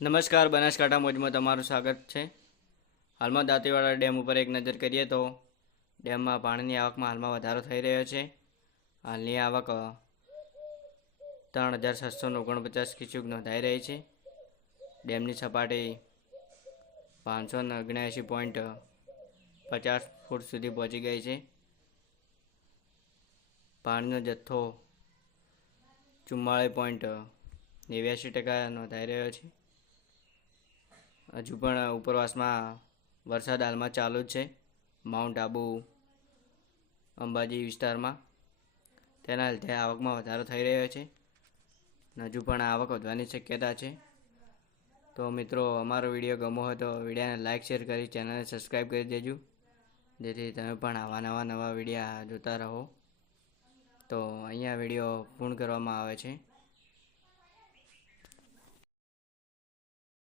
નમસ્કાર, બનાસકાંઠા મોજમાં તમારું સ્વાગત છે। હાલમાં દાંતીવાડા ડેમ ઉપર એક નજર કરીએ તો ડેમમાં પાણીની આવકમાં હાલમાં વધારો થઈ રહ્યો છે। હાલની આવક 3749 ક્યુસેક નોંધાઈ રહી છે। ડેમની સપાટી 579.50 ફૂટ સુધી પહોંચી ગઈ છે। પાણીનો જથ્થો 44.89% નોંધાઈ રહ્યો છે। હજુ પણ ઉપરવાસમાં વરસાદ હાલમાં ચાલુ જ છે માઉન્ટ આબુ અંબાજી વિસ્તારમાં। તેના લીધે આવકમાં વધારો થઈ રહ્યો છે। હજુ પણ આવક વધવાની શક્યતા છે। તો મિત્રો, અમારો વિડીયો ગમ્યો હોય તો વિડીયોને લાઇક શેર કરી ચેનલને સબસ્ક્રાઈબ કરી દેજો, જેથી તમે પણ આવા નવા વિડીયો જોતા રહો। તો અહીંયા વિડીયો પૂર્ણ કરવામાં આવે છે।